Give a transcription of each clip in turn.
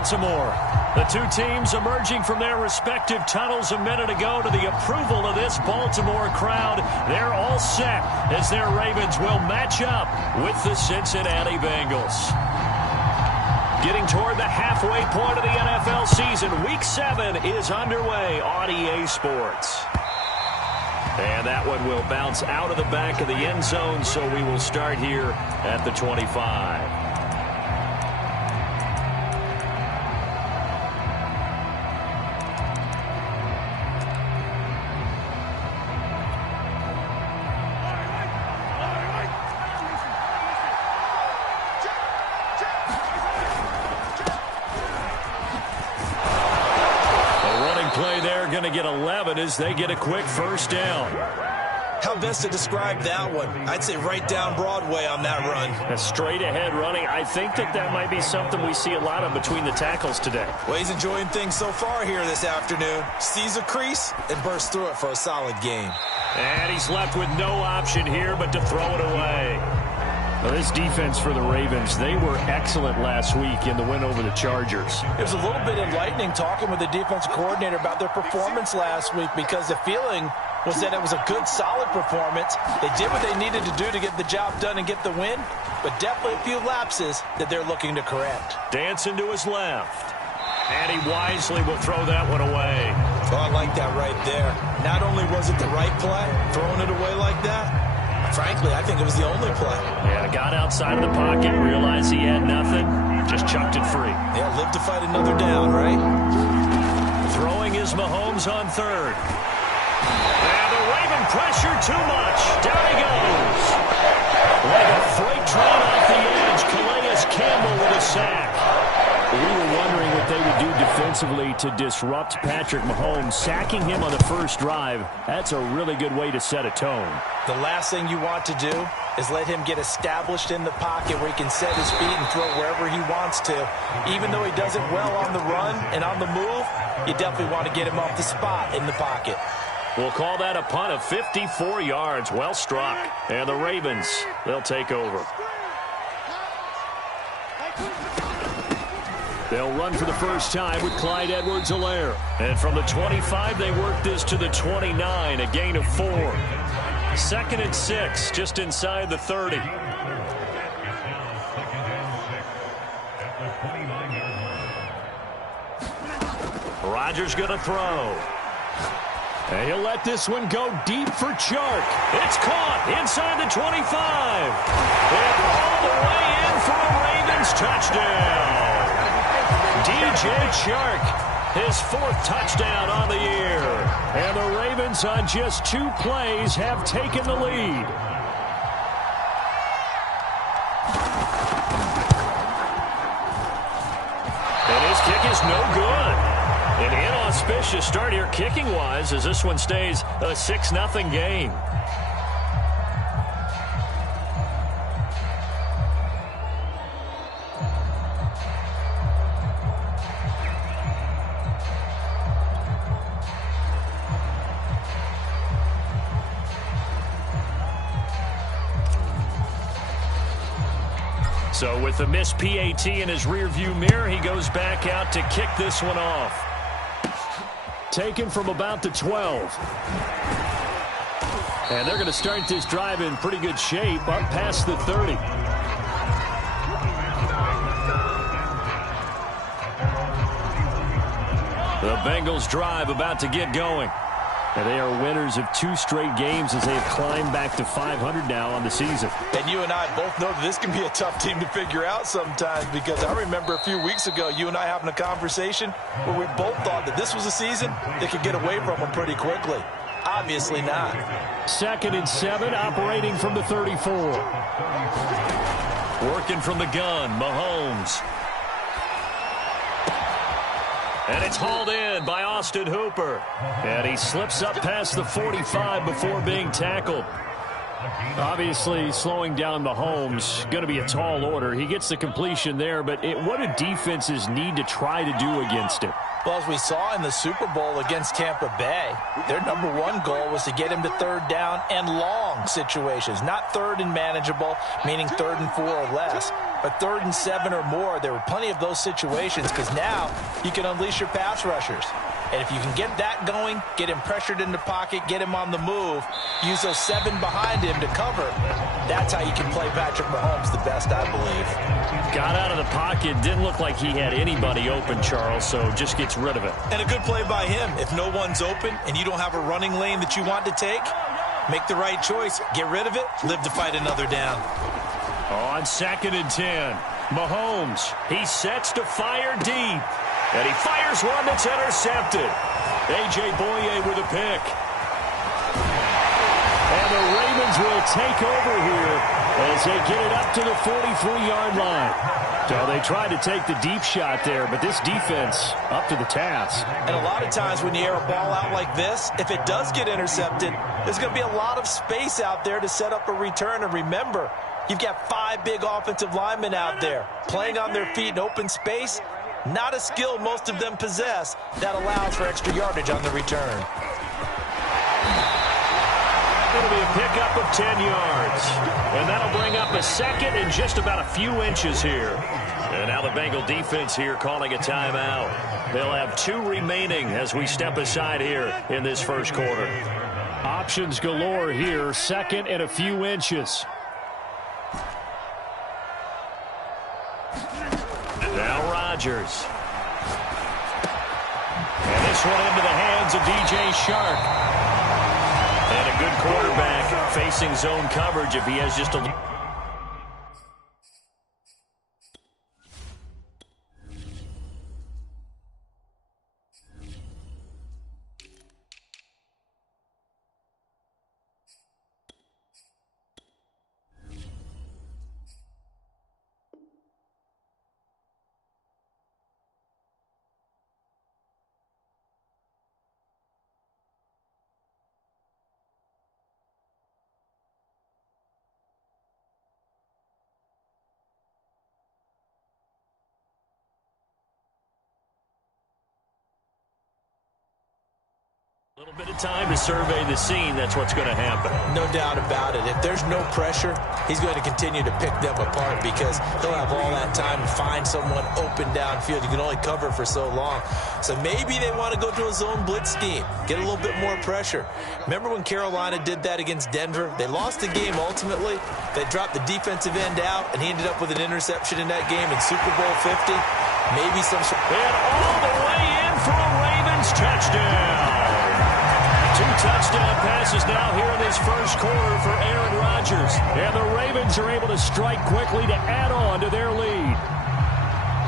Baltimore. The two teams emerging from their respective tunnels a minute ago to the approval of this Baltimore crowd. They're all set as their Ravens will match up with the Cincinnati Bengals. Getting toward the halfway point of the NFL season, Week 7 is underway on EA Sports. And that one will bounce out of the back of the end zone, so we will start here at the 25. Get 11 as they get a quick first down. How best to describe that one? I'd say right down Broadway on that run. A straight ahead running. I think that might be something we see a lot of between the tackles today. Well, he's enjoying things so far here this afternoon. Sees a crease and bursts through it for a solid gain. And he's left with no option here but to throw it away. Well, this defense for the Ravens, they were excellent last week in the win over the Chargers. It was a little bit enlightening talking with the defensive coordinator about their performance last week because the feeling was that it was a good, solid performance. They did what they needed to do to get the job done and get the win, but definitely a few lapses that they're looking to correct. Dancing to his left. And he wisely will throw that one away. Oh, I like that right there. Not only was it the right play, throwing it away like that, frankly, I think it was the only play. Yeah, got outside of the pocket, realized he had nothing, just chucked it free. Yeah, live to fight another down, right? Throwing is Mahomes on third. And the Raven pressure too much. Down he goes. Like a freight train off the edge, Calais Campbell with a sack. We were wondering what they would do defensively to disrupt Patrick Mahomes. Sacking him on the first drive, that's a really good way to set a tone. The last thing you want to do is let him get established in the pocket where he can set his feet and throw wherever he wants to. Even though he does it well on the run and on the move, you definitely want to get him off the spot in the pocket. We'll call that a punt of 54 yards. Well struck. And the Ravens, they'll take over. They'll run for the first time with Clyde Edwards-Helaire. And from the 25, they work this to the 29, a gain of 4. 2nd and 6, just inside the 30. Rodgers going to throw. And he'll let this one go deep for Chark. It's caught inside the 25. And all the way in for a Ravens touchdown. DJ Chark, his 4th touchdown on the year. And the Ravens on just 2 plays have taken the lead. And his kick is no good. An inauspicious start here kicking-wise as this one stays a 6-0 game. So with the missed PAT in his rearview mirror, he goes back out to kick this one off. Taken from about the 12. And they're going to start this drive in pretty good shape up past the 30. The Bengals drive about to get going. And they are winners of 2 straight games as they've climbed back to 500 now on the season. And you and I both know that this can be a tough team to figure out sometimes, because I remember a few weeks ago you and I having a conversation where we both thought that this was a season that could get away from them pretty quickly. Obviously not. 2nd and 7, operating from the 34. Working from the gun, Mahomes. And it's hauled in by Austin Hooper. And he slips up past the 45 before being tackled. Obviously, slowing down Mahomes, going to be a tall order. He gets the completion there, but what do defenses need to try to do against him? Well, as we saw in the Super Bowl against Tampa Bay, their #1 goal was to get him to 3rd down and long situations, not 3rd and manageable, meaning 3rd and 4 or less. But 3rd and 7 or more, there were plenty of those situations because now you can unleash your pass rushers. And if you can get that going, get him pressured in the pocket, get him on the move, use those 7 behind him to cover, that's how you can play Patrick Mahomes the best, I believe. Got out of the pocket, didn't look like he had anybody open, Charles, so just gets rid of it. And a good play by him. If no one's open and you don't have a running lane that you want to take, make the right choice. Get rid of it, live to fight another down. On 2nd and 10, Mahomes, he sets to fire deep. And he fires one that's intercepted. A.J. Boye with a pick. And the Ravens will take over here as they get it up to the 43-yard line. So they tried to take the deep shot there, but this defense up to the task. And a lot of times when you air a ball out like this, if it does get intercepted, there's going to be a lot of space out there to set up a return. And remember, you've got 5 big offensive linemen out there playing on their feet in open space. Not a skill most of them possess that allows for extra yardage on the return. It'll be a pickup of 10 yards. And that'll bring up a 2nd and just about a few inches here. And now the Bengal defense here calling a timeout. They'll have 2 remaining as we step aside here in this first quarter. Options galore here, 2nd and a few inches. Now Rodgers. And this one into the hands of DJ Shark. And a good quarterback facing zone coverage if he has just a... A little bit of time to survey the scene. That's what's going to happen. No doubt about it. If there's no pressure, he's going to continue to pick them apart because he'll have all that time to find someone open downfield. You can only cover for so long. So maybe they want to go to a zone blitz scheme, get a little bit more pressure. Remember when Carolina did that against Denver? They lost the game ultimately. They dropped the defensive end out, and he ended up with an interception in that game in Super Bowl 50. Maybe some... And all the way in for a Ravens touchdown. 2 touchdown passes now here in this first quarter for Aaron Rodgers. And the Ravens are able to strike quickly to add on to their lead.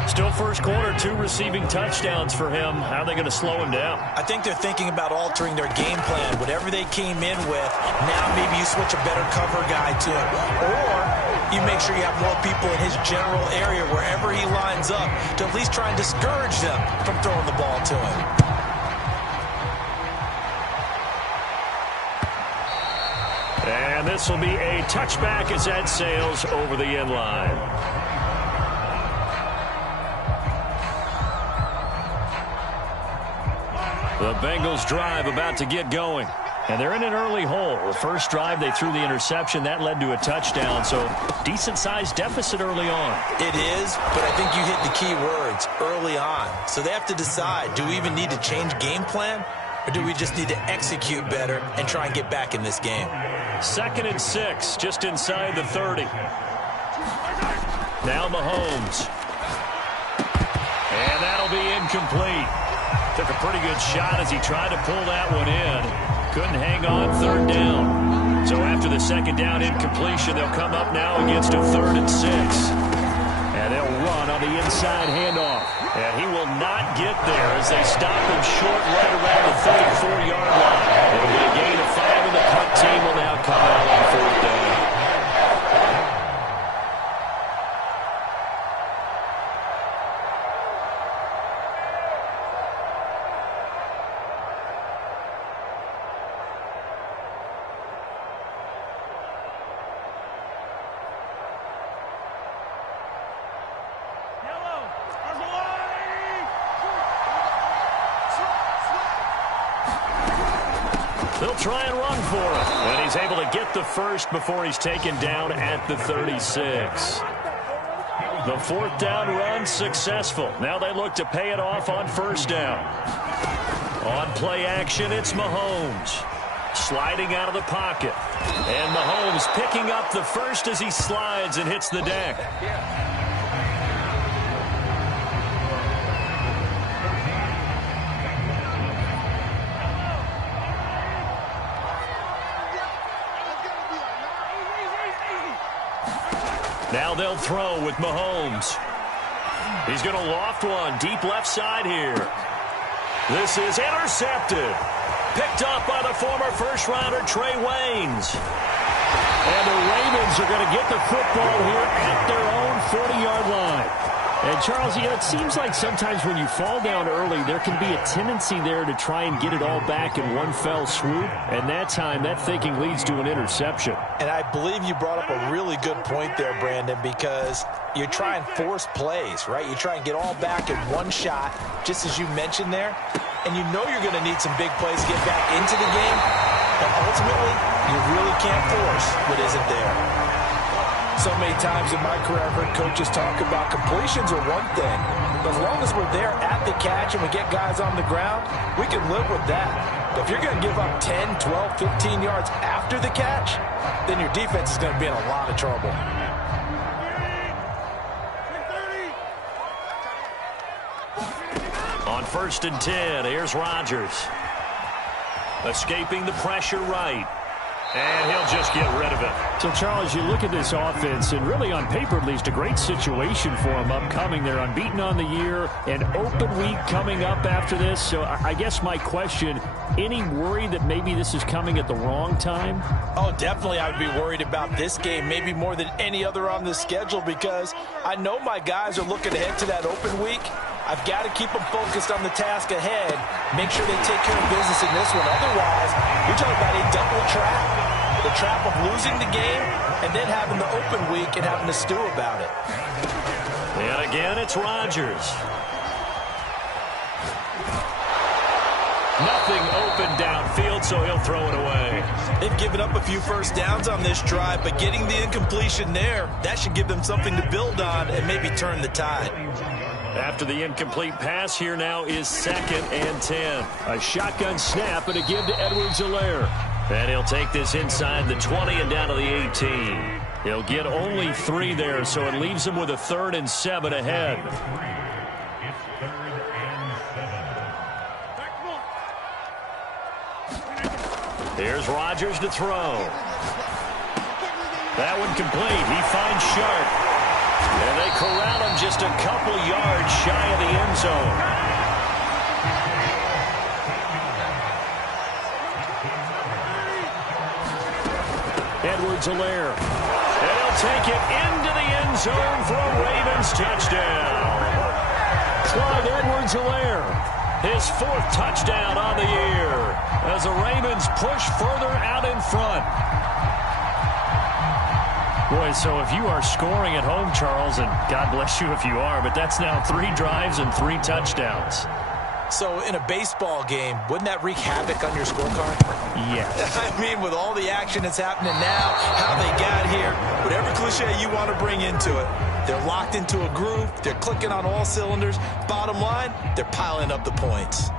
Still first quarter, 2 receiving touchdowns for him. How are they going to slow him down? I think they're thinking about altering their game plan. Whatever they came in with, now maybe you switch a better cover guy to him. Or you make sure you have more people in his general area wherever he lines up to at least try and discourage them from throwing the ball to him. And this will be a touchback as that sails over the end line. The Bengals drive about to get going. And they're in an early hole. The first drive, they threw the interception. That led to a touchdown. So decent-sized deficit early on. It is, but I think you hit the key words, early on. So they have to decide, do we even need to change game plan? Or do we just need to execute better and try and get back in this game? 2nd and 6, just inside the 30. Now Mahomes. And that'll be incomplete. Took a pretty good shot as he tried to pull that one in. Couldn't hang on 3rd down. So after the 2nd down incompletion, they'll come up now against a 3rd and 6. And they'll run on the inside handoff. And he will not get there as they stop him short right around the 34-yard line. It'll be a gain of 5, and the punt team will now come out on 4th down. They'll try and run for it. And he's able to get the first before he's taken down at the 36. The fourth down run successful. Now they look to pay it off on first down. On play action, it's Mahomes. Sliding out of the pocket. And Mahomes picking up the first as he slides and hits the deck. Now they'll throw with Mahomes. He's going to loft one deep left side here. This is intercepted. Picked up by the former first-rounder Trey Waynes. And the Ravens are going to get the football here at their own 40-yard line. And, Charles, you know, it seems like sometimes when you fall down early, there can be a tendency there to try and get it all back in one fell swoop. And that time, that thinking leads to an interception. And I believe you brought up a really good point there, Brandon, because you try and force plays, right? You try and get all back in one shot, just as you mentioned there. And you know you're going to need some big plays to get back into the game. But ultimately, you really can't force what isn't there. So many times in my career, I've heard coaches talk about completions are one thing. But as long as we're there at the catch and we get guys on the ground, we can live with that. But if you're going to give up 10, 12, 15 yards after the catch, then your defense is going to be in a lot of trouble. On 1st and 10, here's Rodgers. Escaping the pressure right. And he'll just get rid of it. So, Charles, you look at this offense, and really on paper at least, a great situation for them upcoming. They're unbeaten on the year, an open week coming up after this. So I guess my question, any worry that maybe this is coming at the wrong time? Oh, definitely I would be worried about this game, maybe more than any other on the schedule, because I know my guys are looking ahead to that open week. I've got to keep them focused on the task ahead, make sure they take care of business in this one. Otherwise, you're talking about a double trap. The trap of losing the game and then having the open week and having to stew about it. And again, it's Rodgers. Nothing open downfield, so he'll throw it away. They've given up a few first downs on this drive, but getting the incompletion there, that should give them something to build on and maybe turn the tide. After the incomplete pass, here now is 2nd and 10. A shotgun snap and a give to Edwards-Helaire. And he'll take this inside the 20 and down to the 18. He'll get only 3 there, so it leaves him with a 3rd and 7 ahead. Here's Rodgers to throw. That one complete. He finds Sharp. And they corral him just a couple yards shy of the end zone. Edwards-Helaire. And he'll take it into the end zone for a Ravens touchdown. Clyde Edwards-Helaire, his 4th touchdown on the year as the Ravens push further out in front. Boy, so if you are scoring at home, Charles, and God bless you if you are, but that's now 3 drives and 3 touchdowns. So in a baseball game, wouldn't that wreak havoc on your scorecard? Yes. I mean, with all the action that's happening now, how they got here, whatever cliche you want to bring into it, they're locked into a groove, they're clicking on all cylinders. Bottom line, they're piling up the points.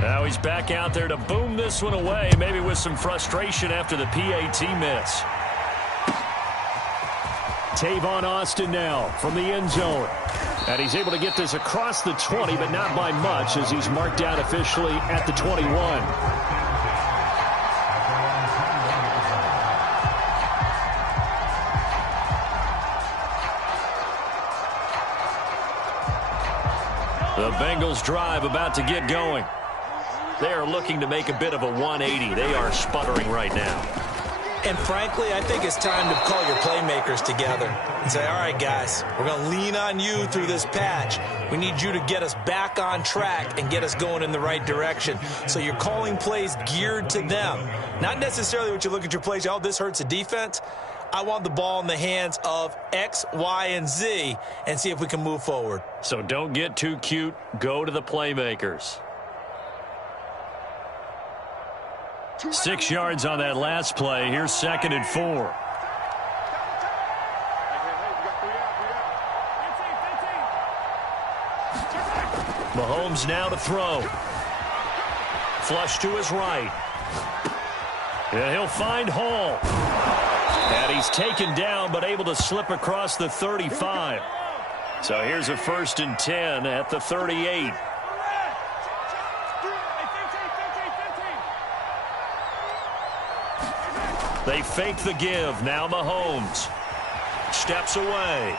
Now he's back out there to boom this one away, maybe with some frustration after the PAT miss. Tavon Austin now from the end zone. And he's able to get this across the 20, but not by much as he's marked out officially at the 21. The Bengals drive about to get going. They are looking to make a bit of a 180. They are sputtering right now. And frankly, I think it's time to call your playmakers together and say, all right, guys, we're going to lean on you through this patch. We need you to get us back on track and get us going in the right direction. So you're calling plays geared to them. Not necessarily what you look at your plays, oh, this hurts the defense. I want the ball in the hands of X, Y, and Z and see if we can move forward. So don't get too cute. Go to the playmakers. 6 yards on that last play. Here's 2nd and 4. Mahomes now to throw. Flush to his right. And he'll find Hall. And he's taken down but able to slip across the 35. So here's a 1st and 10 at the 38. They fake the give. Now Mahomes steps away.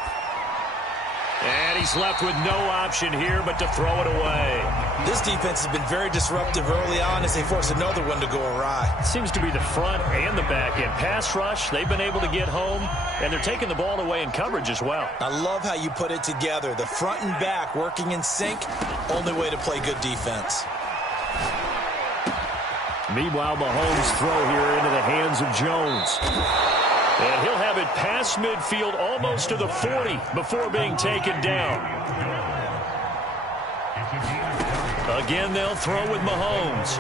And he's left with no option here but to throw it away. This defense has been very disruptive early on as they force another one to go awry. It seems to be the front and the back end. Pass rush, they've been able to get home, and they're taking the ball away in coverage as well. I love how you put it together. The front and back working in sync, only way to play good defense. Meanwhile, Mahomes' throw here into the hands of Jones. And he'll have it past midfield almost to the 40 before being taken down. Again, they'll throw with Mahomes.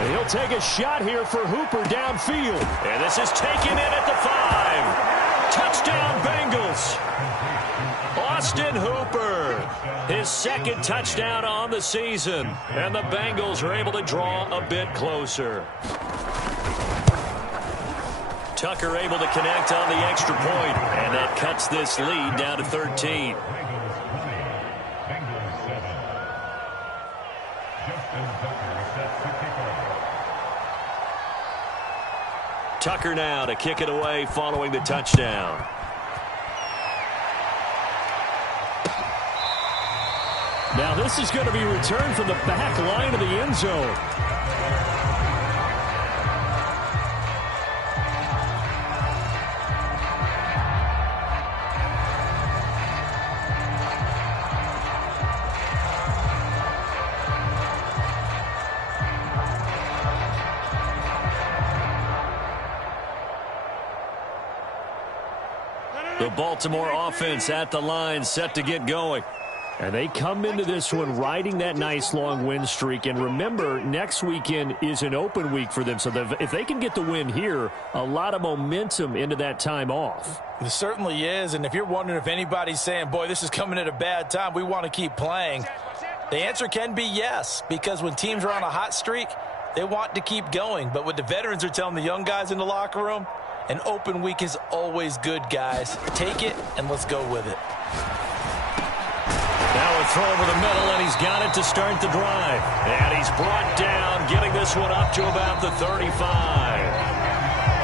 And he'll take a shot here for Hooper downfield. And this is taken in at the 5. Touchdown, Bengals. Austin Hooper, his 2nd touchdown on the season. And the Bengals are able to draw a bit closer. Tucker able to connect on the extra point, and that cuts this lead down to 13. Tucker now to kick it away following the touchdown. Now this is going to be returned from the back line of the end zone. The Baltimore offense at the line, set to get going. And they come into this one riding that nice long win streak. And remember, next weekend is an open week for them. So if they can get the win here, a lot of momentum into that time off. It certainly is. And if you're wondering if anybody's saying, boy, this is coming at a bad time, we want to keep playing, the answer can be yes. Because when teams are on a hot streak, they want to keep going. But what the veterans are telling the young guys in the locker room, an open week is always good, guys. Take it, and let's go with it. Now a throw over the middle, and he's got it to start the drive. And he's brought down, getting this one up to about the 35.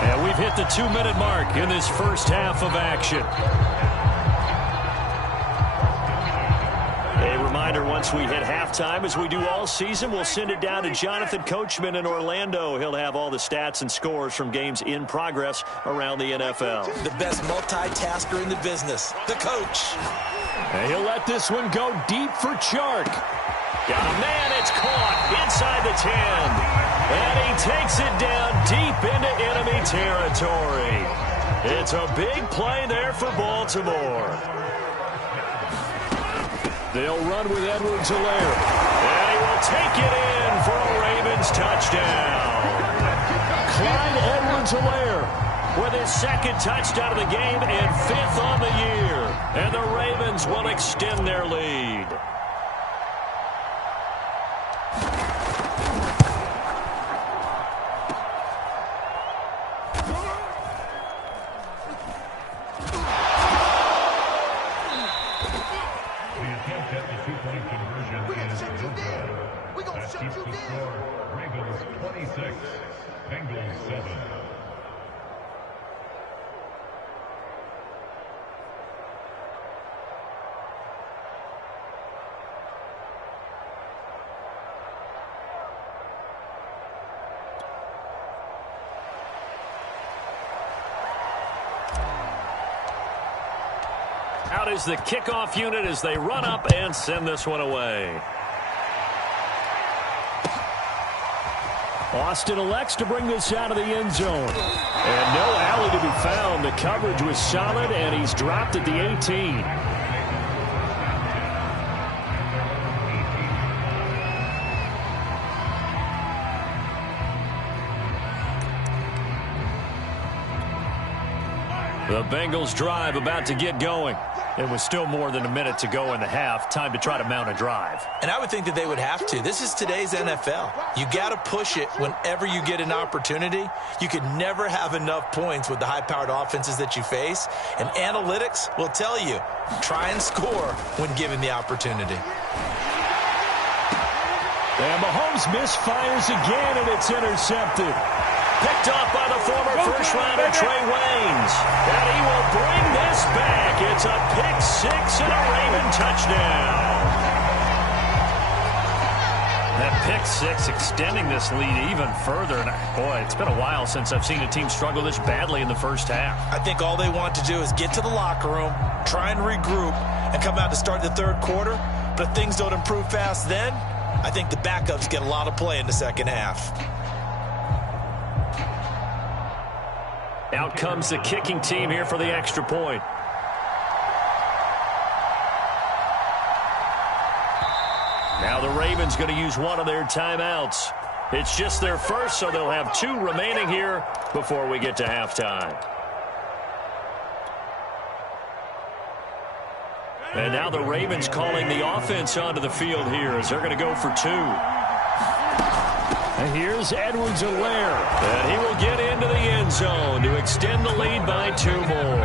And we've hit the 2-minute mark in this first half of action. A reminder, once we hit halftime, as we do all season, we'll send it down to Jonathan Coachman in Orlando. He'll have all the stats and scores from games in progress around the NFL. The best multitasker in the business, the coach. And he'll let this one go deep for Chark. Got a man, it's caught inside the 10. And he takes it down deep into enemy territory. It's a big play there for Baltimore. They'll run with Edwards-Helaire. And he will take it in for a Ravens touchdown. Clyde Edwards-Helaire with his 2nd touchdown of the game and 5th on the year. And the Ravens will extend their lead. Ravens 26, Bengals 7. Out is the kickoff unit as they run up and send this one away. Austin elects to bring this out of the end zone. And no alley to be found. The coverage was solid, and he's dropped at the 18. The Bengals drive about to get going. It was still more than a minute to go in the half. Time to try to mount a drive. And I would think that they would have to. This is today's NFL. You got to push it whenever you get an opportunity. You could never have enough points with the high-powered offenses that you face. And analytics will tell you, try and score when given the opportunity. And Mahomes misfires again, and it's intercepted. Picked off by the former first-rounder Trey Waynes. And he will bring this back. It's a pick-6 and a Raven touchdown. That pick-6 extending this lead even further. And boy, it's been a while since I've seen a team struggle this badly in the first half. I think all they want to do is get to the locker room, try and regroup, and come out to start the third quarter. But if things don't improve fast then, I think the backups get a lot of play in the second half. Out comes the kicking team here for the extra point. Now the Ravens going to use one of their timeouts. It's just their first, so they'll have 2 remaining here before we get to halftime. And now the Ravens calling the offense onto the field here as they're going to go for 2. And here's Edwards-Helaire. And he will get into the end zone to extend the lead by 2 more.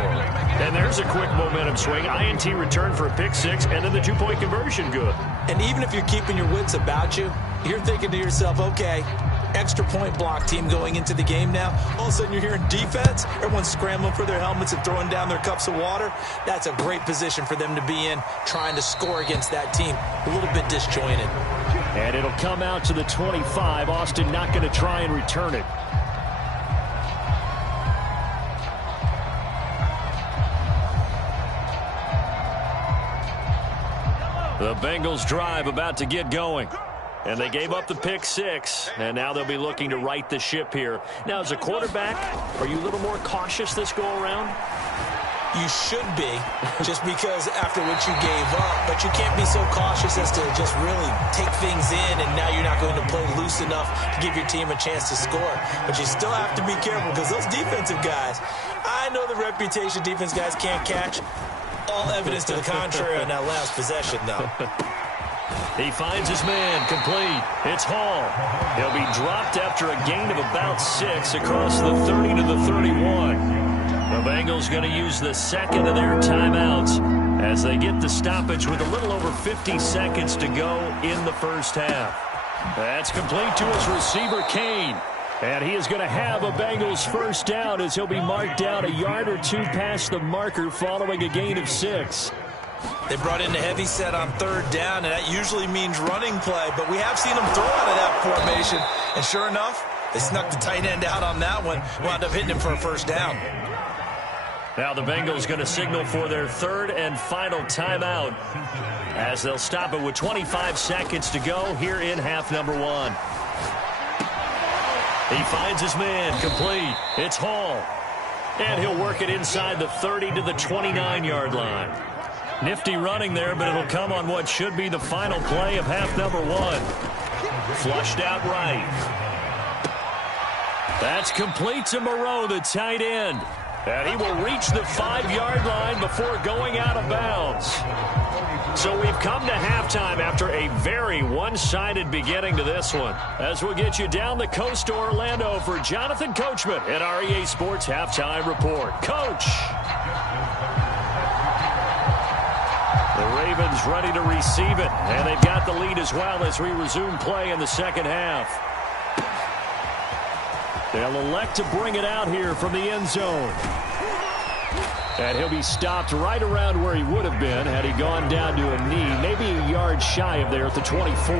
And there's a quick momentum swing. INT return for a pick-6, and then the 2-point conversion good. And even if you're keeping your wits about you, you're thinking to yourself, okay, extra point block team going into the game now. All of a sudden you're hearing defense. Everyone's scrambling for their helmets and throwing down their cups of water. That's a great position for them to be in, trying to score against that team. A little bit disjointed. And it'll come out to the 25. Austin not going to try and return it. The Bengals drive about to get going. And they gave up the pick-6, and now they'll be looking to right the ship here. Now, as a quarterback, are you a little more cautious this go-around? You should be, just because after what you gave up, but you can't be so cautious as to just really take things in, and now you're not going to play loose enough to give your team a chance to score. But you still have to be careful, because those defensive guys, I know the reputation defense guys can't catch. All evidence to the contrary on that last possession, though. He finds his man, complete. It's Hall. He'll be dropped after a gain of about 6 across the 30 to the 31. The Bengals going to use the second of their timeouts as they get the stoppage with a little over 50 seconds to go in the first half. That's complete to his receiver, Kane. And he is going to have a Bengals first down as he'll be marked down a yard or 2 past the marker following a gain of 6. They brought in the heavy set on third down, and that usually means running play, but we have seen them throw out of that formation. And sure enough, they snuck the tight end out on that one, wound up hitting him for a first down. Now the Bengals going to signal for their third and final timeout as they'll stop it with 25 seconds to go here in half number 1. He finds his man, complete. It's Hall. And he'll work it inside the 30 to the 29-yard line. Nifty running there, but it'll come on what should be the final play of half number 1. Flushed out right. That's complete to Moreau, the tight end. And he will reach the 5-yard line before going out of bounds. So we've come to halftime after a very one-sided beginning to this one. As we'll get you down the coast to Orlando for Jonathan Coachman at our EA Sports Halftime Report. Coach! The Ravens ready to receive it, and they've got the lead as well as we resume play in the second half. They'll elect to bring it out here from the end zone. And he'll be stopped right around where he would have been had he gone down to a knee, maybe a yard shy of there at the 24.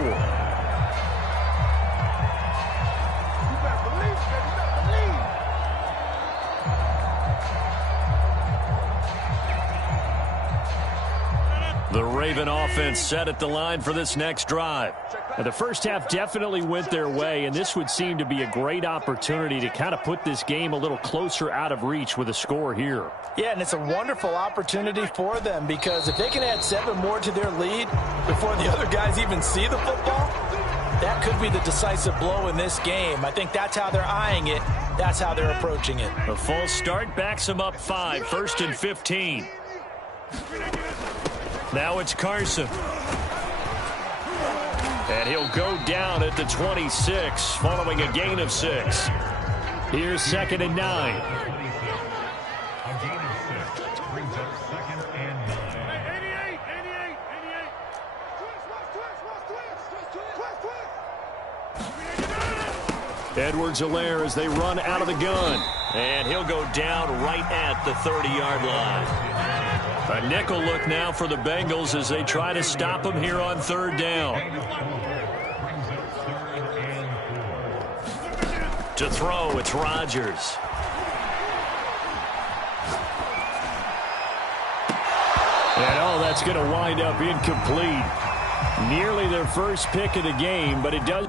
The Raven offense set at the line for this next drive. Now, the first half definitely went their way, and this would seem to be a great opportunity to kind of put this game a little closer out of reach with a score here. Yeah, and it's a wonderful opportunity for them because if they can add 7 more to their lead before the other guys even see the football, that could be the decisive blow in this game. I think that's how they're eyeing it. That's how they're approaching it. A false start backs them up 5, 1st and 15. Now it's Carson. And he'll go down at the 26 following a gain of 6. Here's 2nd and 9. A gain of 6 brings up 2nd and 9. Edwards-Helaire as they run out of the gun. And he'll go down right at the 30-yard line. A nickel look now for the Bengals as they try to stop him here on 3rd down. To throw, it's Rodgers. And that's going to wind up incomplete. Nearly their first pick of the game, but it does.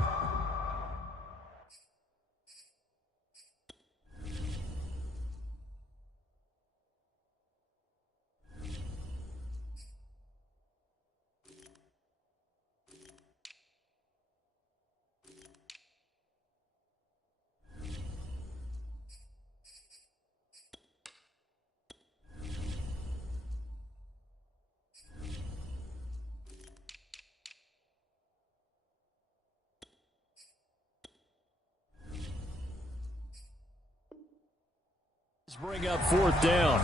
Bring up 4th down.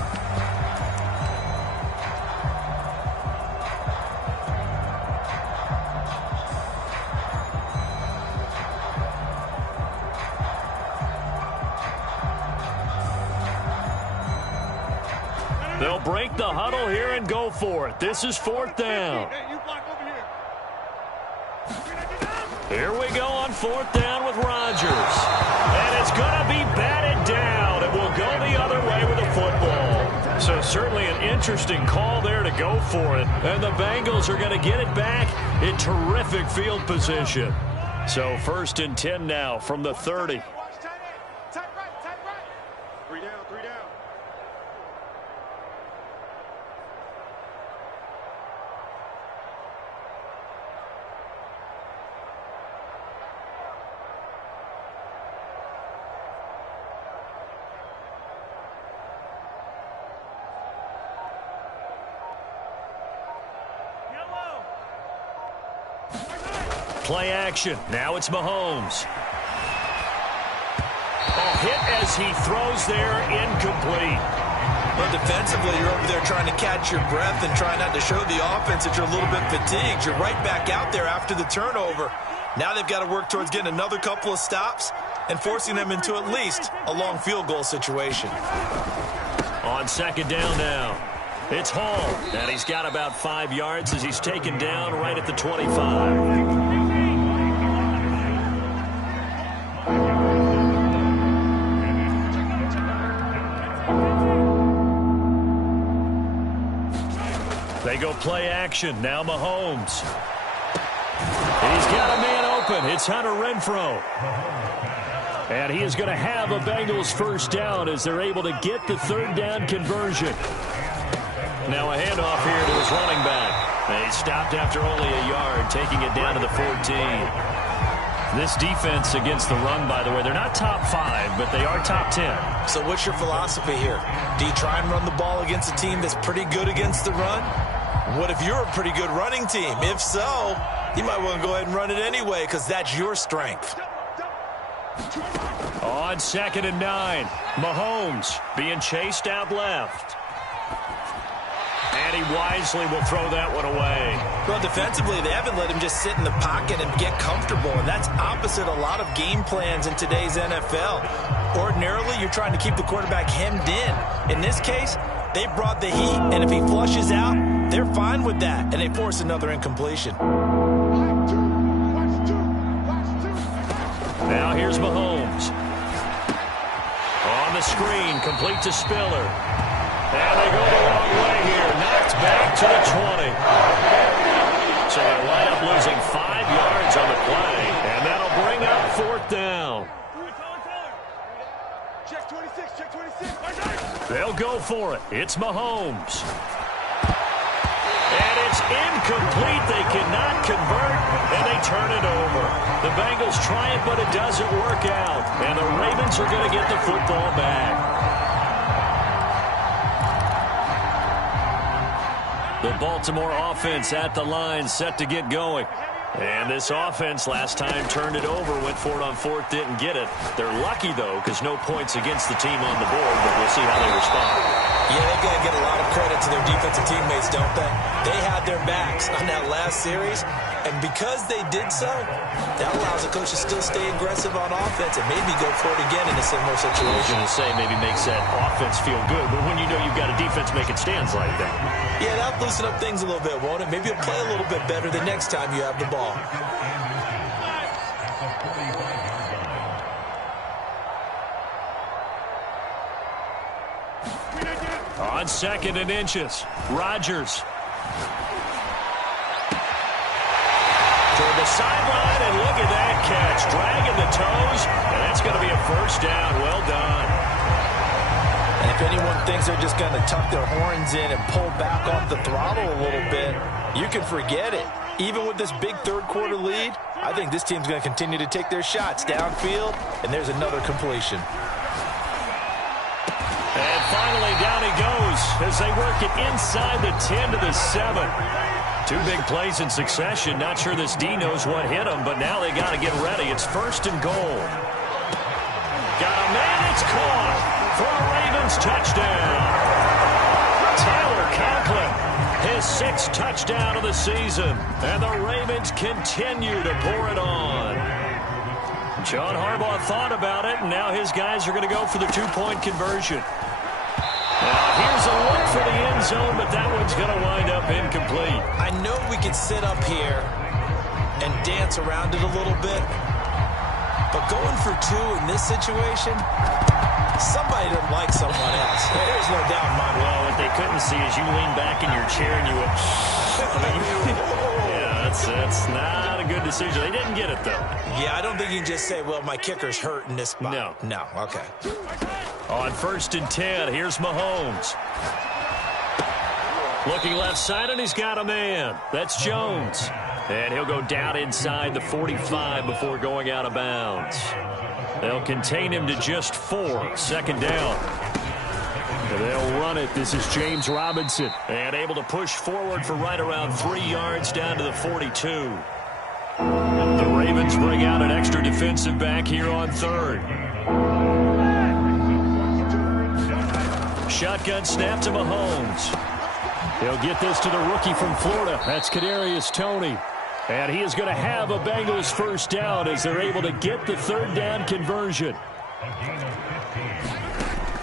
They'll break the huddle here and go for it. This is 4th down. Here we go on 4th down with Rodgers. And it's going to be batted down. It will go the other way with the football. So certainly an interesting call there to go for it. And the Bengals are going to get it back in terrific field position. So 1st and 10 now from the 30. Play action. Now it's Mahomes. Hit as he throws there, incomplete. But defensively, you're over there trying to catch your breath and trying not to show the offense that you're a little bit fatigued. You're right back out there after the turnover. Now they've got to work towards getting another couple of stops and forcing them into at least a long field goal situation. On 2nd down now. It's Hall, and he's got about 5 yards as he's taken down right at the 25. They go play action. Now Mahomes. He's got a man open. It's Hunter Renfrow. And he is going to have a Bengals 1st down as they're able to get the 3rd down conversion. Now a handoff here to his running back. And he stopped after only a yard, taking it down to the 14. This defense against the run, by the way, they're not top 5, but they are top 10. So what's your philosophy here? Do you try and run the ball against a team that's pretty good against the run? What if you're a pretty good running team? If so, you might want to go ahead and run it anyway because that's your strength. On 2nd and 9, Mahomes being chased out left. And he wisely will throw that one away. Well, defensively, they haven't let him just sit in the pocket and get comfortable, and that's opposite a lot of game plans in today's NFL. Ordinarily, you're trying to keep the quarterback hemmed in. In this case, they brought the heat, and if he flushes out, they're fine with that, and they force another incompletion. Now here's Mahomes. On the screen, complete to Spiller. And they go the wrong way here. Knocked back to the 20. They'll go for it. It's Mahomes. And it's incomplete. They cannot convert, and they turn it over. The Bengals try it, but it doesn't work out. And the Ravens are going to get the football back. The Baltimore offense at the line, set to get going. And this offense last time turned it over, went for it on fourth, didn't get it. They're lucky, though, because no points against the team on the board, but we'll see how they respond. Yeah, they've got to get a lot of credit to their defensive teammates, don't they? They had their backs on that last series, and because they did so, that allows the coach to still stay aggressive on offense and maybe go for it again in a similar situation. I was going to say maybe makes that offense feel good, but when you know you've got a defense making stands like that. Yeah, that'll loosen up things a little bit, won't it? Maybe you'll play a little bit better the next time you have the ball. On 2nd and inches, Rodgers. Toward the sideline, and look at that catch. Dragging the toes, and that's going to be a first down. Well done. And if anyone thinks they're just going to tuck their horns in and pull back off the throttle a little bit, you can forget it. Even with this big third-quarter lead, I think this team's going to continue to take their shots downfield, and there's another completion. And finally, down he goes as they work it inside the 10 to the 7. Two big plays in succession. Not sure this D knows what hit him, but now they got to get ready. It's 1st and goal. Got a man, it's caught for a Ravens touchdown. Tyler Conklin, his 6th touchdown of the season, and the Ravens continue to pour it on. John Harbaugh thought about it, and now his guys are going to go for the 2-point conversion. Now here's a look for the end zone, but that one's going to wind up incomplete. I know we could sit up here and dance around it a little bit, but going for 2 in this situation, somebody doesn't like someone else. There's no doubt in my mind. Well, what they couldn't see is you lean back in your chair and you went, yeah, that's not a good decision. They didn't get it, though. Yeah, I don't think you can just say, well, my kicker's hurt in this spot. No. No, okay. On 1st and 10, here's Mahomes. Looking left side, and he's got a man. That's Jones. And he'll go down inside the 45 before going out of bounds. They'll contain him to just 4. 2nd down. They'll run it. This is James Robinson. And able to push forward for right around 3 yards down to the 42. The Ravens bring out an extra defensive back here on 3rd. Shotgun snap to Mahomes. He'll get this to the rookie from Florida. That's Kadarius Toney. And he is going to have a Bengals first down as they're able to get the 3rd down conversion.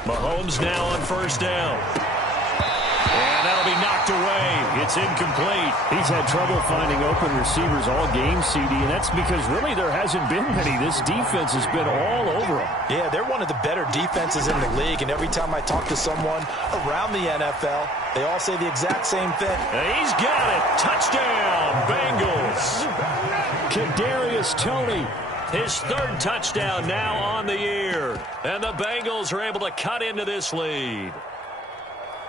Mahomes now on 1st down. And that'll be knocked away. It's incomplete. He's had trouble finding open receivers all game, CD, and that's because really there hasn't been many. This defense has been all over him. Yeah, they're one of the better defenses in the league, and every time I talk to someone around the NFL, they all say the exact same thing. And he's got it. Touchdown, Bengals. Kadarius Toney, his 3rd touchdown now on the year. And the Bengals are able to cut into this lead.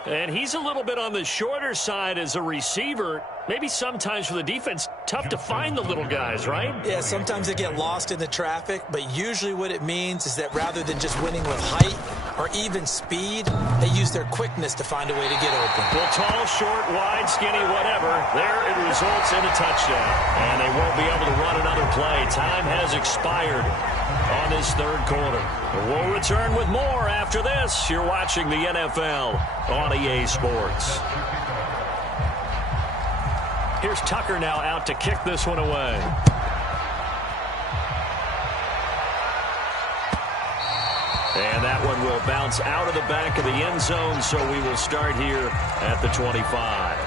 And he's a little bit on the shorter side as a receiver. Maybe sometimes for the defense, tough to find the little guys, right? Yeah, sometimes they get lost in the traffic, but usually what it means is that rather than just winning with height or even speed, they use their quickness to find a way to get open. Well, tall, short, wide, skinny, whatever, there it results in a touchdown. And they won't be able to run another play. Time has expired on this 3rd quarter. We'll return with more after this. You're watching the NFL on EA Sports. Here's Tucker now out to kick this one away. And that one will bounce out of the back of the end zone, so we will start here at the 25.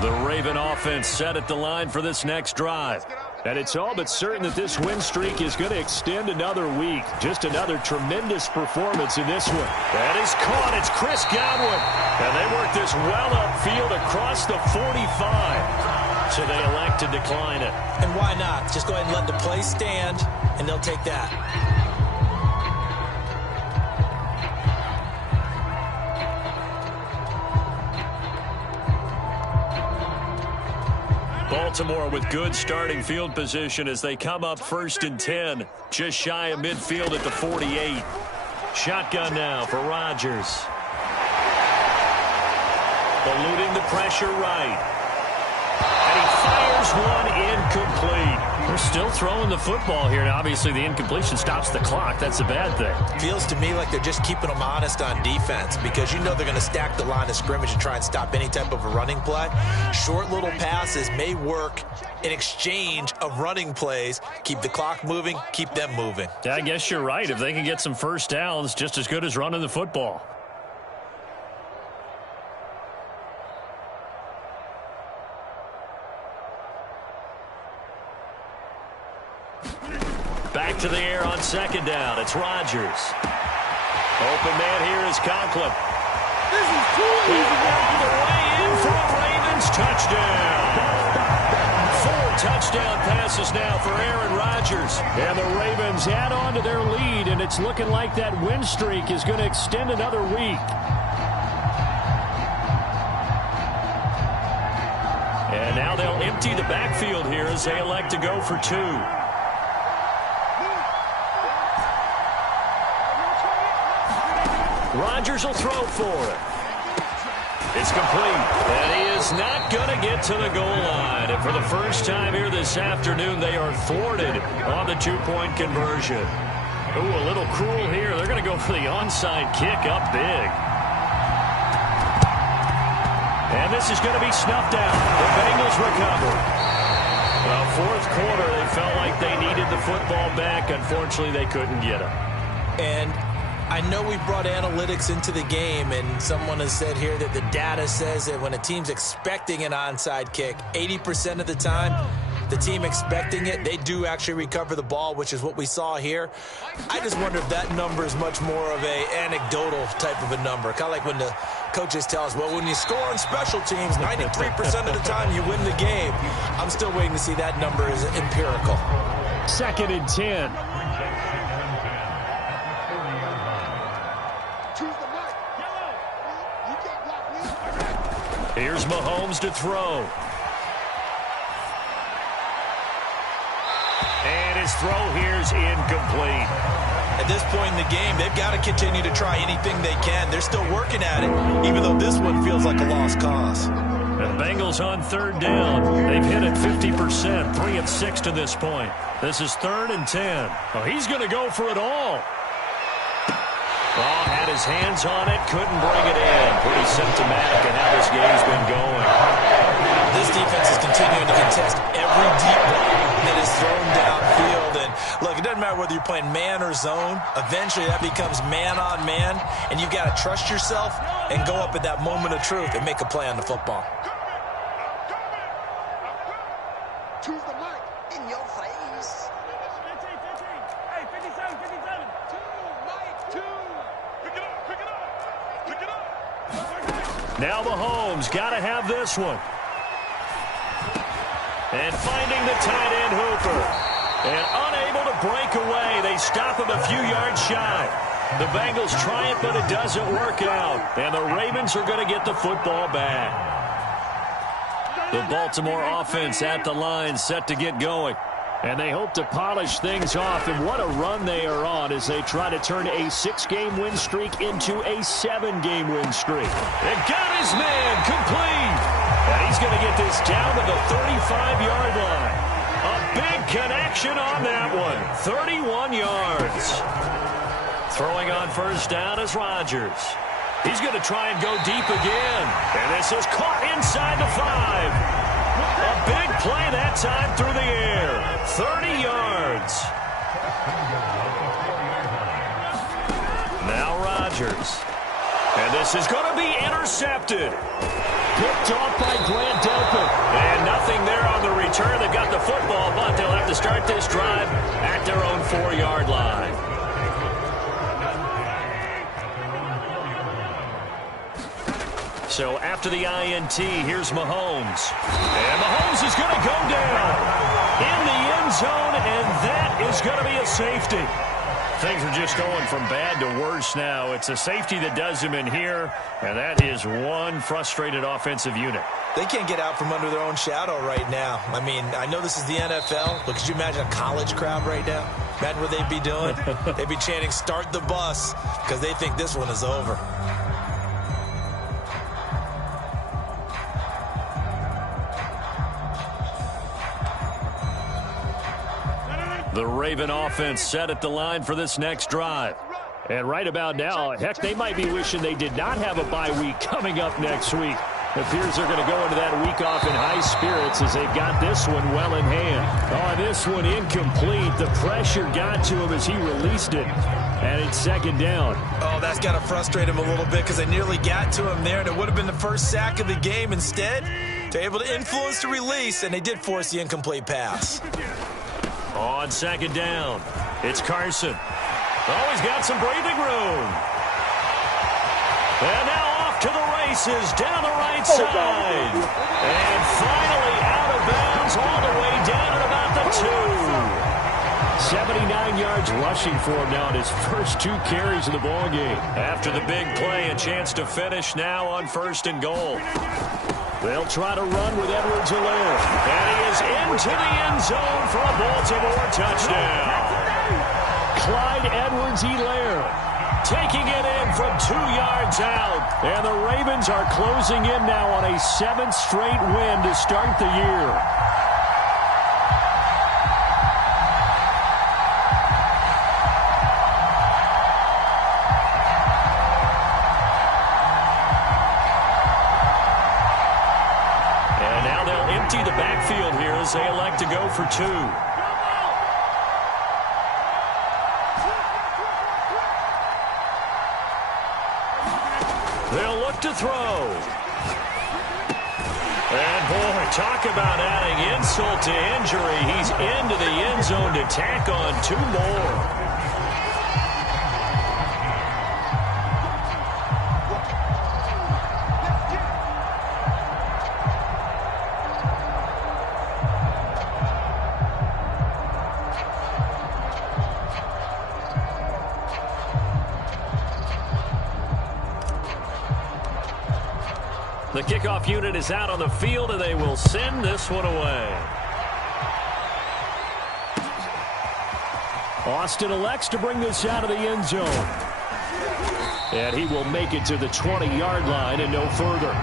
The Raven offense set at the line for this next drive. And it's all but certain that this win streak is going to extend another week. Just another tremendous performance in this one. That is caught. It's Chris Godwin. And they work this well upfield across the 45. So they elect to decline it. And why not? Just go ahead and let the play stand, and they'll take that. Baltimore with good starting field position as they come up 1st and 10, just shy of midfield at the 48. Shotgun now for Rodgers. Eluding the pressure right. And he fires one incomplete. They're still throwing the football here. Now, obviously, the incompletion stops the clock. That's a bad thing. Feels to me like they're just keeping them honest on defense because you know they're going to stack the line of scrimmage and try and stop any type of a running play. Short little passes may work in exchange of running plays. Keep the clock moving, keep them moving. Yeah, I guess you're right. If they can get some first downs, just as good as running the football. Back to the air on 2nd down. It's Rodgers. Open man here is Conklin. This is too easy. The way in for a Ravens touchdown. 4 touchdown passes now for Aaron Rodgers. And the Ravens add on to their lead, and it's looking like that win streak is going to extend another week. And now they'll empty the backfield here as they elect to go for 2. Rodgers will throw for it. It's complete. And he is not going to get to the goal line. And for the first time here this afternoon, they are thwarted on the 2-point conversion. Ooh, a little cruel here. They're going to go for the onside kick up big. And this is going to be snuffed out. The Bengals recover. Well, 4th quarter, they felt like they needed the football back. Unfortunately, they couldn't get it. And I know we brought analytics into the game, and someone has said here that the data says that when a team's expecting an onside kick, 80% of the time, the team expecting it, they do actually recover the ball, which is what we saw here. I just wonder if that number is much more of a anecdotal type of a number. Kind of like when the coaches tell us, well, when you score on special teams, 93% of the time you win the game. I'm still waiting to see that number is empirical. 2nd and 10. Here's Mahomes to throw. And his throw here's incomplete. At this point in the game, they've got to continue to try anything they can. They're still working at it, even though this one feels like a lost cause. The Bengals on 3rd down. They've hit it 50%, 3 of 6 to this point. This is 3rd and 10. Oh, he's going to go for it all. Oh, had his hands on it, couldn't bring it in. Pretty symptomatic of how this game's been going. This defense is continuing to contest every deep ball that is thrown downfield. And look, it doesn't matter whether you're playing man or zone. Eventually, that becomes man on man, and you've got to trust yourself and go up at that moment of truth and make a play on the football. Choose the mic in your face. 15. Hey, 57. 2, Mike, 2. Pick it up. Now Mahomes got to have this one. And finding the tight end Hooper. And unable to break away. They stop him a few yards shy. The Bengals try it, but it doesn't work out. And the Ravens are going to get the football back. The Baltimore offense at the line, set to get going. And they hope to polish things off. And what a run they are on as they try to turn a 6-game win streak into a 7-game win streak. And got his man complete. And he's going to get this down to the 35-yard line. A big connection on that one. 31 yards. Throwing on 1st down is Rodgers. He's going to try and go deep again. And this is caught inside the 5. A big play that time through the air. 30 yards. Now Rodgers. And this is going to be intercepted. Picked off by Grant Delpit. And nothing there on the return. They've got the football, but they'll have to start this drive at their own 4-yard line. So after the INT, here's Mahomes. And Mahomes is going to go down in the end zone, and that is going to be a safety. Things are just going from bad to worse now. It's a safety that does him in here, and that is one frustrated offensive unit. They can't get out from under their own shadow right now. I mean, I know this is the NFL, but could you imagine a college crowd right now? Imagine what they'd be doing. They'd be chanting, "Start the bus," because they think this one is over. The Raven offense set at the line for this next drive. And right about now, heck, they might be wishing they did not have a bye week coming up next week. It appears they're going to go into that week off in high spirits as they've got this one well in hand. Oh, this one incomplete. The pressure got to him as he released it. And it's second down. Oh, that's got to frustrate him a little bit because they nearly got to him there, and it would have been the first sack of the game. Instead, they're able to influence the release, and they did force the incomplete pass. On second down, it's Carson. Oh, he's got some breathing room. And now off to the races down the right side. And finally out of bounds all the way down at about the 2. 79 yards rushing for him now in his first 2 carries of the ball game. After the big play, a chance to finish now on 1st and goal. They'll try to run with Edwards-Helaire. And he is into the end zone for a Baltimore touchdown. Clyde Edwards-Helaire taking it in from 2 yards out. And the Ravens are closing in now on a 7th straight win to start the year. The backfield here as they elect to go for 2. They'll look to throw. And boy, talk about adding insult to injury. He's into the end zone to tack on 2 more. The kickoff unit is out on the field, and they will send this one away. Austin elects to bring this out of the end zone. And he will make it to the 20-yard line and no further.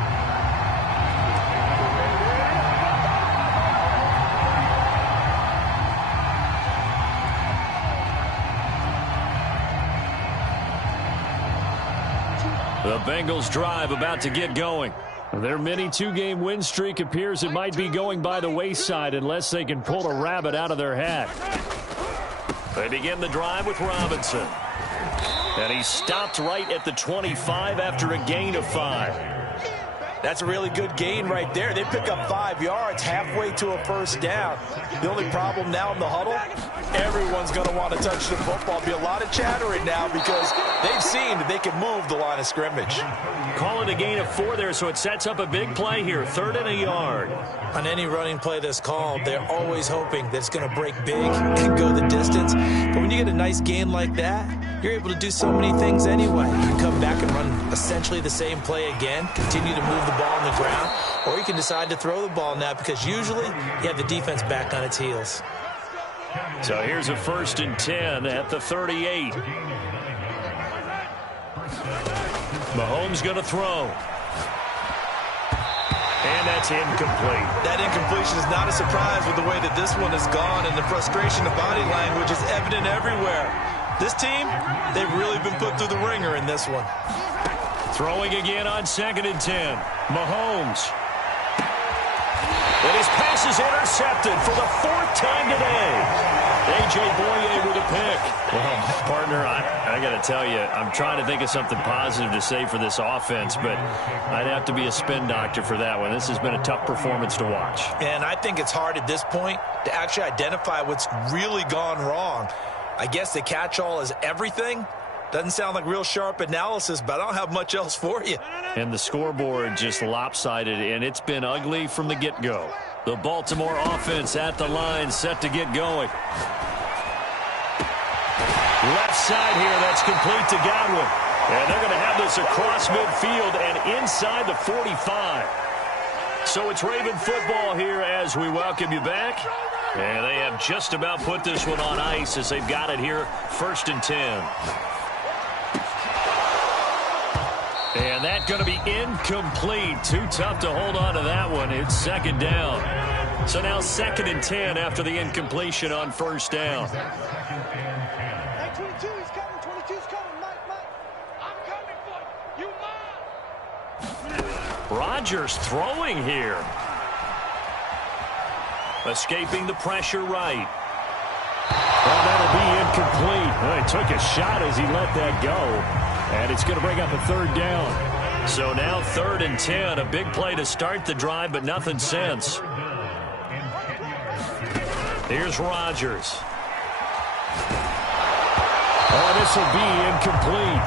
The Bengals drive about to get going. Their mini 2-game win streak appears it might be going by the wayside unless they can pull a rabbit out of their hat. They begin the drive with Robinson. And he stopped right at the 25 after a gain of 5. That's a really good gain right there. They pick up 5 yards halfway to a first down. The only problem now in the huddle, everyone's going to want to touch the football. Be a lot of chattering now because they've seen that they can move the line of scrimmage. Call it a gain of 4 there, so it sets up a big play here. 3rd and a yard. On any running play that's called, they're always hoping that it's going to break big and go the distance. But when you get a nice gain like that, you're able to do so many things anyway. You can come back and run essentially the same play again, continue to move the ball on the ground, or you can decide to throw the ball now because usually you have the defense back on its heels. So here's a 1st and 10 at the 38. Mahomes going to throw. And that's incomplete. That incompletion is not a surprise with the way that this one has gone, and the frustration of body language is evident everywhere. This team, they've really been put through the ringer in this one. Throwing again on 2nd and 10. Mahomes. And his pass is intercepted for the 4th time today. A.J. Boye with a pick. Well, partner, I got to tell you, I'm trying to think of something positive to say for this offense, but I'd have to be a spin doctor for that one. This has been a tough performance to watch. And I think it's hard at this point to actually identify what's really gone wrong. I guess the catch-all is everything, Doesn't sound like real sharp analysis, but I don't have much else for you. And the scoreboard just lopsided, and it's been ugly from the get-go. The Baltimore offense at the line, set to get going. Left side here, that's complete to Godwin. And they're going to have this across midfield and inside the 45. So it's Raven football here as we welcome you back. And they have just about put this one on ice as they've got it here, 1st and 10. And that's going to be incomplete. Too tough to hold on to that one. It's 2nd down. So now 2nd and 10 after the incompletion on 1st down. Hey, 22 is coming. 22's coming. Mike. I'm coming for you. You mine. Rodgers throwing here. Escaping the pressure right. Well, that'll be incomplete. Well, he took a shot as he let that go. And it's going to bring up a 3rd down. So now 3rd and 10. A big play to start the drive, but nothing since. Here's Rodgers. Oh, this will be incomplete.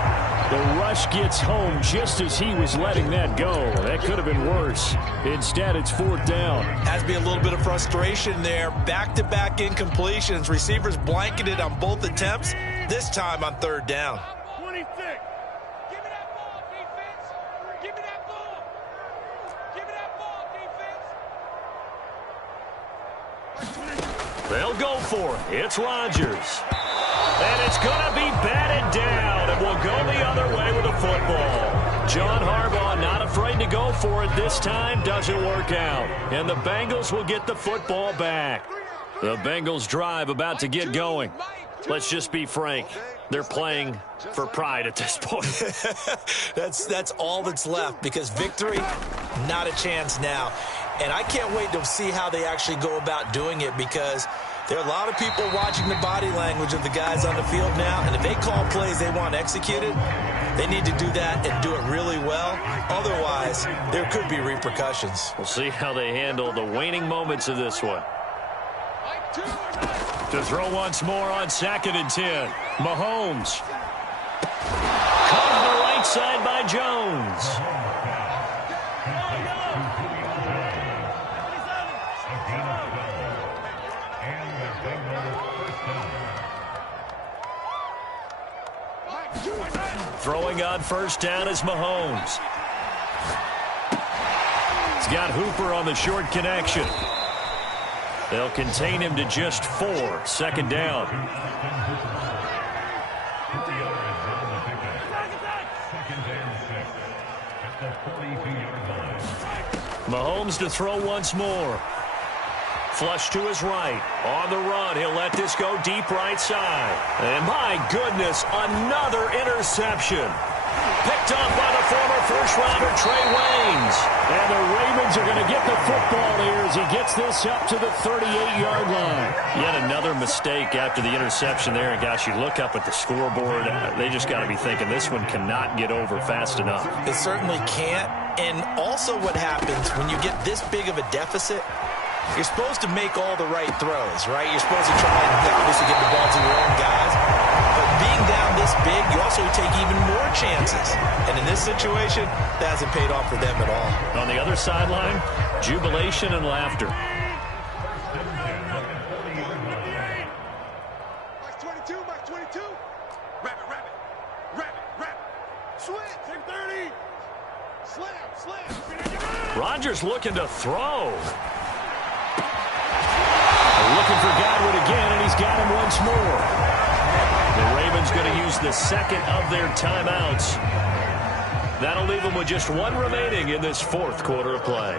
The rush gets home just as he was letting that go. That could have been worse. Instead, it's 4th down. Has to be a little bit of frustration there. Back-to-back incompletions. Receivers blanketed on both attempts, this time on 3rd down. 26. Give me that ball, defense. Give me that ball. Give me that ball, defense. They'll go for it. It's Rodgers. And it's going to be batted down. It will go the other way with the football. John Harbaugh not afraid to go for it this time. Doesn't work out. And the Bengals will get the football back. The Bengals drive about to get going. Let's just be frank. They're playing for pride at this point. That's all that's left, because victory, not a chance now. And I can't wait to see how they actually go about doing it, because there are a lot of people watching the body language of the guys on the field now, and if they call plays they want executed, they need to do that and do it really well. Otherwise, there could be repercussions. We'll see how they handle the waning moments of this one. To throw once more on 2nd and 10. Mahomes. Caught on the right side by Jones. Throwing on 1st down is Mahomes. He's got Hooper on the short connection. They'll contain him to just 4. 2nd down. Mahomes to throw once more. Flush to his right. On the run, he'll let this go deep right side. And my goodness, another interception. Picked off by the former first-rounder Trey Waynes. And the Ravens are going to get the football here as he gets this up to the 38-yard line. Yet another mistake after the interception there. And gosh, you look up at the scoreboard, they just got to be thinking this one cannot get over fast enough. It certainly can't. And also what happens when you get this big of a deficit, you're supposed to make all the right throws, right? You're supposed to try and obviously get the ball to your own guys. But being down this big, you also take even more chances. And in this situation, that hasn't paid off for them at all. On the other sideline, jubilation and laughter. Max 22, Max 22. Rabbit. Switch. 30. Slam. Rodgers looking to throw. Looking for Godwin again, and he's got him once more. The Ravens going to use the 2nd of their timeouts. That'll leave them with just 1 remaining in this 4th quarter of play.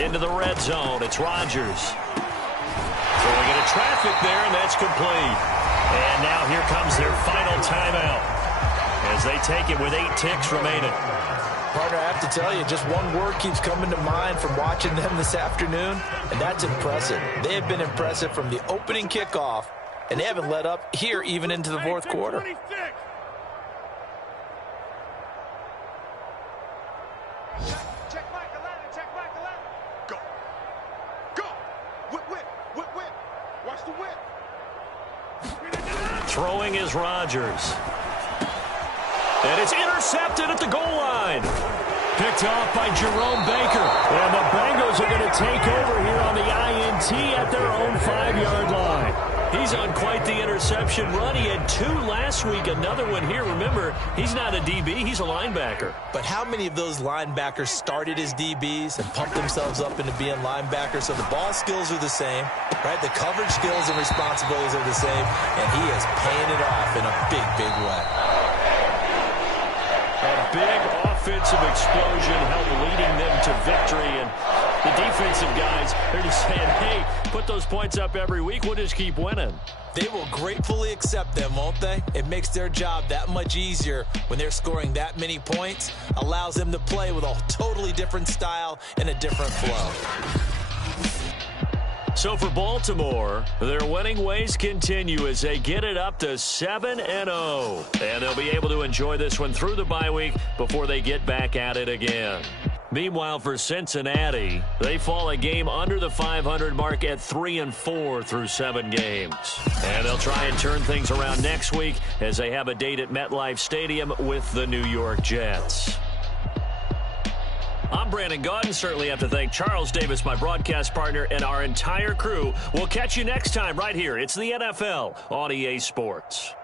Into the red zone, it's Rodgers. Throwing into traffic there, and that's complete. And now here comes their final timeout as they take it with 8 ticks remaining. Partner, I have to tell you, just one word keeps coming to mind from watching them this afternoon, and that's impressive. They have been impressive from the opening kickoff, and they haven't let up here even into the 4th quarter. Check Mike 11. Throwing is Rodgers. And it's intercepted at the goal line. Picked off by Jerome Baker. And the Bengals are going to take over here on the INT at their own 5-yard line. He's on quite the interception run. He had 2 last week, another one here. Remember, he's not a DB, he's a linebacker. But how many of those linebackers started as DBs and pumped themselves up into being linebackers? So the ball skills are the same, right? The coverage skills and responsibilities are the same, and he is paying it off in a big, big way. A big offensive explosion helped leading them to victory, and the defensive guys, they're just saying, hey, put those points up every week, we'll just keep winning. They will gratefully accept them, won't they? It makes their job that much easier when they're scoring that many points, allows them to play with a totally different style and a different flow. So for Baltimore, their winning ways continue as they get it up to 7-0. And they'll be able to enjoy this one through the bye week before they get back at it again. Meanwhile, for Cincinnati, they fall a game under the 500 mark at 3-4 through 7 games. And they'll try and turn things around next week as they have a date at MetLife Stadium with the New York Jets. I'm Brandon Gaudin. Certainly have to thank Charles Davis, my broadcast partner, and our entire crew. We'll catch you next time right here. It's the NFL on EA Sports.